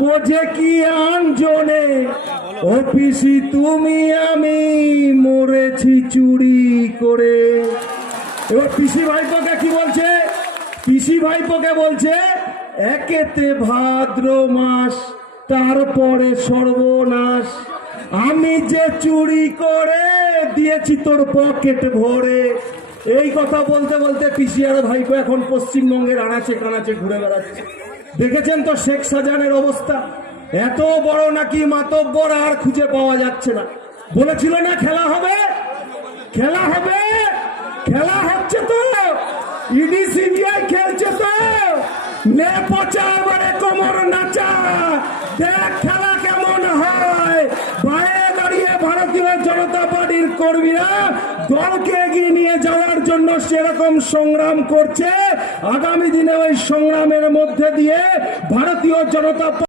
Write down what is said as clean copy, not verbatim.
বোঝে কি আনজনে ও পিসি তুমি আমি মরেছি চুরি করে। এবার পিসি ভাইপোকে কি বলছে? পিসি ভাইপোকে বলছে একেতে ভাদ্র মাস তারপরে সর্বনাশ, আমি যে চুরি করে দিয়েছি তোর পকেট ভরে। এই কথা বলতে বলতে পিসি আর ভাইপো এখন পশ্চিমবঙ্গের আনাচে কানাচে ঘুরে বেড়াচ্ছে। দেখেছেন তো শেখ শাহজাহানের অবস্থা, এত বড় নাকি মাতব্বর আর খুঁজে পাওয়া যাচ্ছে না। বলেছিল না খেলা হবে, খেলা হবে, খেলা হচ্ছে তো, ইডি সিবিআই খেলছে তো, নে পচা এবারে কোমর নাচা, দেখ খেলা কেমন হয়। বাইরে দাঁড়িয়ে ভারতীয় জনতা পার্টির কর্মীরা দলকে এগিয়ে নিয়ে যাওয়ার জন্য সেরকম সংগ্রাম করছে। আগামী দিনে ওই সংগ্রামের মধ্যে দিয়ে ভারতীয় জনতা